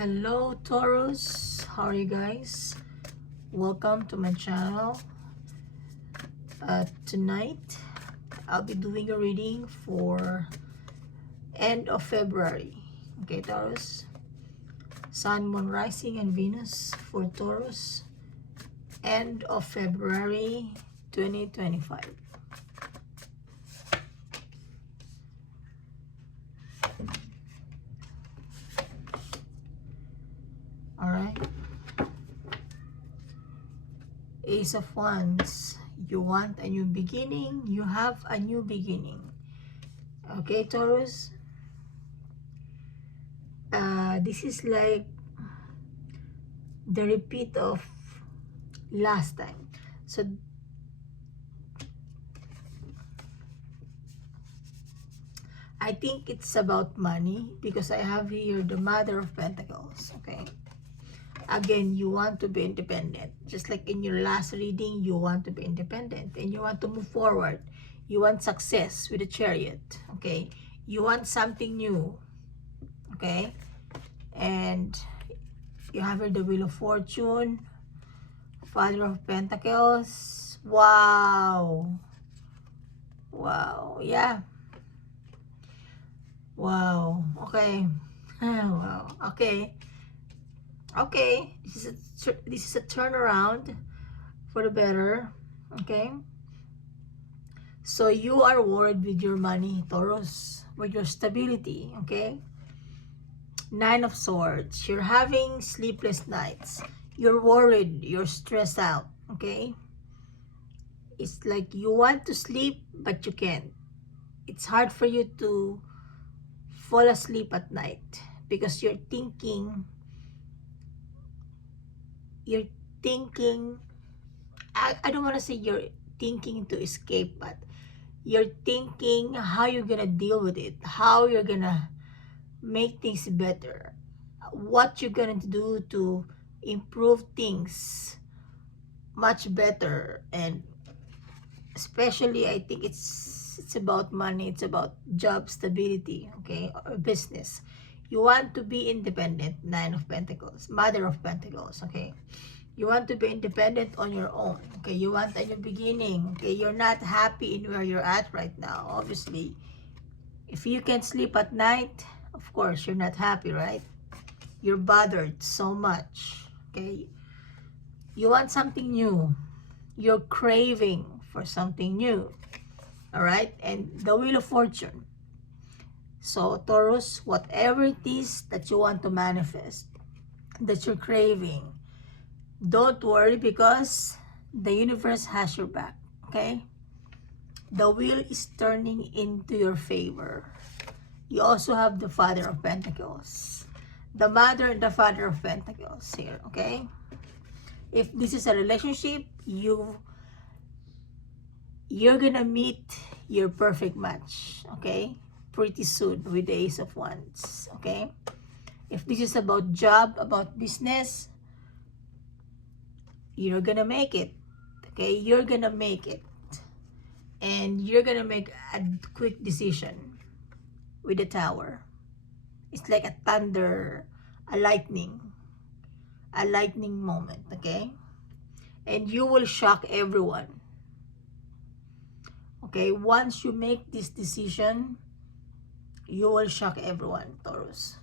Hello Taurus, how are you guys? Welcome to my channel. Tonight I'll be doing a reading for end of February. Okay, Taurus, Sun, Moon, Rising, and Venus for Taurus, end of February 2025. Alright, Ace of Wands. You want a new beginning, you have a new beginning. Okay, Taurus, this is like the repeat of last time. So I think it's about money because I have here the Mother of Pentacles. Okay, again, you want to be independent, just like in your last reading. You want to be independent and you want to move forward. You want success with the Chariot. Okay, you want something new. Okay, and you have here the Wheel of Fortune, Father of Pentacles. Wow, yeah, wow. Okay. Wow. Okay, this is a turnaround for the better. Okay, so you are worried with your money, Taurus, with your stability. Okay, Nine of Swords. You're having sleepless nights. You're worried. You're stressed out. Okay, it's like you want to sleep but you can't. It's hard for you to fall asleep at night because you're thinking I don't want to say you're thinking to escape, but you're thinking how you're gonna deal with it, how you're gonna make things better, what you're gonna do to improve things much better. And especially I think it's about money, it's about job stability. Okay, or business. You want to be independent. Nine of Pentacles, Mother of Pentacles. Okay, you want to be independent on your own. Okay, you want a new beginning. Okay, you're not happy in where you're at right now. Obviously, if you can't sleep at night, of course you're not happy, right? You're bothered so much. Okay, you want something new. You're craving for something new. All right, and the Wheel of Fortune. So Taurus, whatever it is that you want to manifest, that you're craving, don't worry because the universe has your back. Okay, the wheel is turning into your favor. You also have the Father of Pentacles, the Mother and the Father of Pentacles here. Okay, if this is a relationship, you're gonna meet your perfect match. Okay, pretty soon with the Ace of Wands. Okay, if this is about job, about business, you're gonna make it. Okay, you're gonna make it, and you're gonna make a quick decision with the Tower. It's like a thunder, a lightning moment. Okay, and you will shock everyone. Okay, once you make this decision, you will shock everyone, Taurus.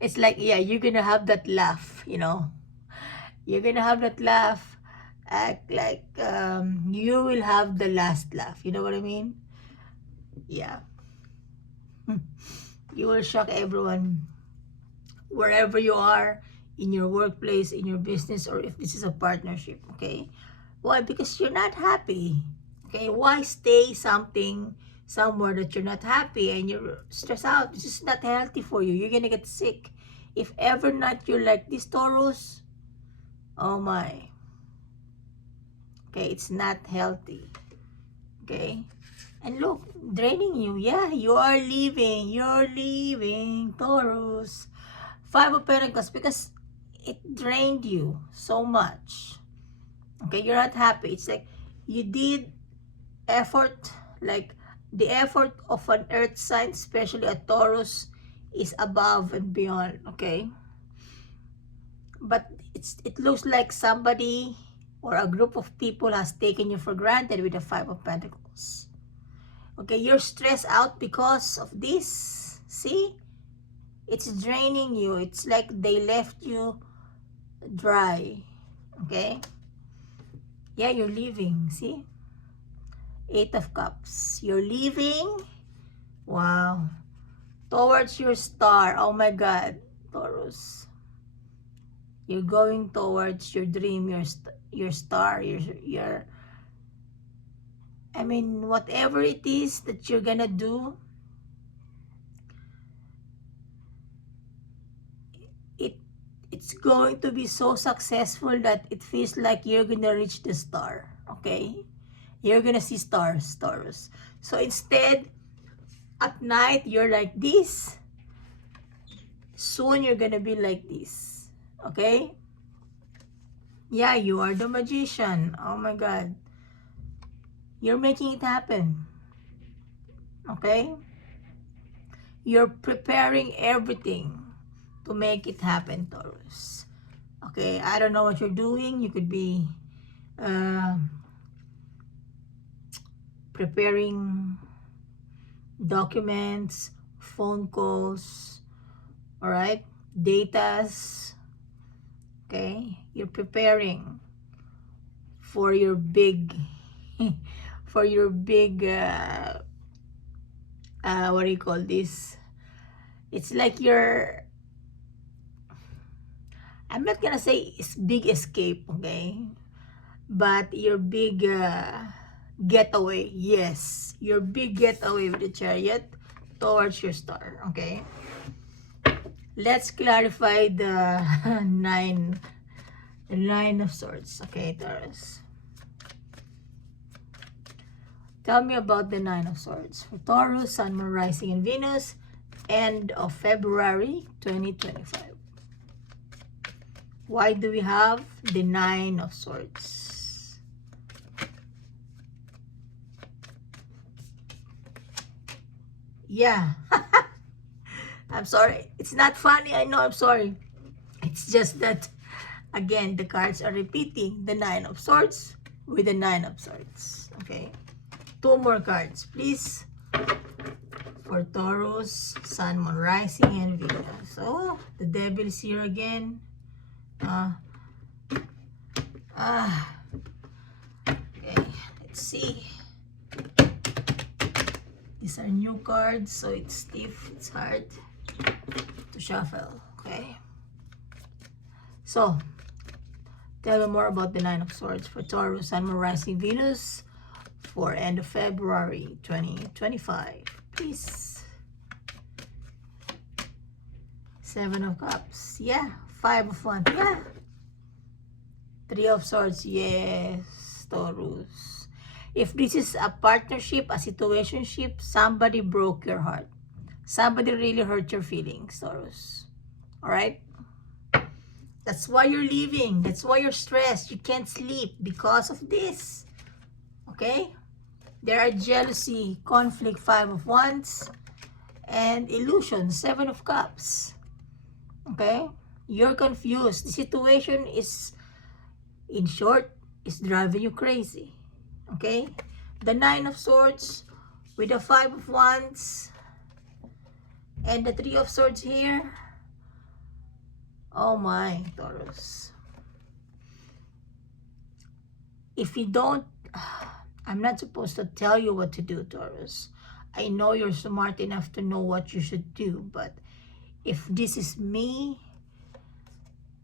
It's like, yeah, you're gonna have that laugh, you're gonna have that laugh, act like you will have the last laugh, you know what I mean? Yeah. You will shock everyone wherever you are, in your workplace, in your business, or if this is a partnership. Okay, why? Because you're not happy. Okay, why stay somewhere that you're not happy and you're stressed out? This is not healthy for you. You're gonna get sick if ever not you're like this, Taurus. Oh my. Okay, it's not healthy. Okay, and look, draining you. Yeah, you're leaving, Taurus. Five of Pentacles, because it drained you so much. Okay, you're not happy. It's like you did effort, like the effort of an earth sign, especially a Taurus, is above and beyond, okay? But it looks like somebody or a group of people has taken you for granted with the Five of Pentacles. Okay, you're stressed out because of this. See? It's draining you. It's like they left you dry. Okay? Yeah, you're leaving. See? Eight of Cups. You're leaving. Wow. Towards your star. Oh my God. Taurus. You're going towards your dream, your star, your I mean, whatever it is that you're gonna do, it's going to be so successful that it feels like you're gonna reach the star, okay? You're gonna see stars, Taurus. So instead, at night, you're like this. Soon, you're gonna be like this, okay? Yeah, you are the magician. Oh my God. You're making it happen, okay? You're preparing everything to make it happen, Taurus. Okay, I don't know what you're doing. You could be preparing documents, phone calls, all right, datas. Okay, you're preparing for your big for your big what do you call this? It's like your, I'm not gonna say it's big escape, okay, but your big getaway. Yes, your big getaway with the Chariot towards your star. Okay, let's clarify the nine of Swords. Okay, Taurus, tell me about the Nine of Swords for Taurus, Sun, Moon, Rising, and Venus, end of February 2025. Why do we have the Nine of Swords? Yeah. I'm sorry. It's not funny. I know. I'm sorry. It's just that, again, the cards are repeating the Nine of Swords with the Nine of Swords. Okay. Two more cards, please. For Taurus, Sun, Moon, Rising, and Venus. So, the Devil is here again. Okay. Let's see. These are new cards, so it's stiff. It's hard to shuffle. Okay. So, tell me more about the Nine of Swords for Taurus, Sun, Moon, Rising, Venus for end of February 2025. Please. Seven of Cups. Yeah. Five of Wands. Yeah. Three of Swords. Yes, Taurus. If this is a partnership, a situationship, somebody broke your heart. Somebody really hurt your feelings, Taurus. Alright? That's why you're leaving. That's why you're stressed. You can't sleep because of this. Okay? There are jealousy, conflict, Five of Wands, and illusion, Seven of Cups. Okay? You're confused. The situation is, in short, is driving you crazy. Okay? The Nine of Swords with the Five of Wands and the Three of Swords here. Oh my, Taurus. If you don't, I'm not supposed to tell you what to do, Taurus. I know you're smart enough to know what you should do, but if this is me,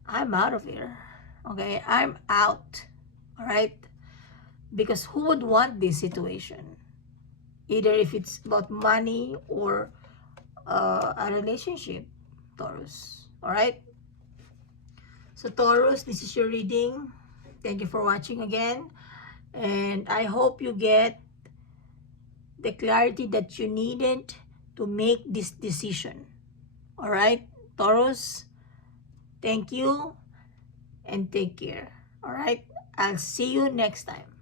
I'm out of here. Okay? I'm out. Alright? Because who would want this situation? Either if it's about money or a relationship, Taurus. Alright? So Taurus, this is your reading. Thank you for watching again. And I hope you get the clarity that you needed to make this decision. Alright, Taurus? Thank you and take care. Alright? I'll see you next time.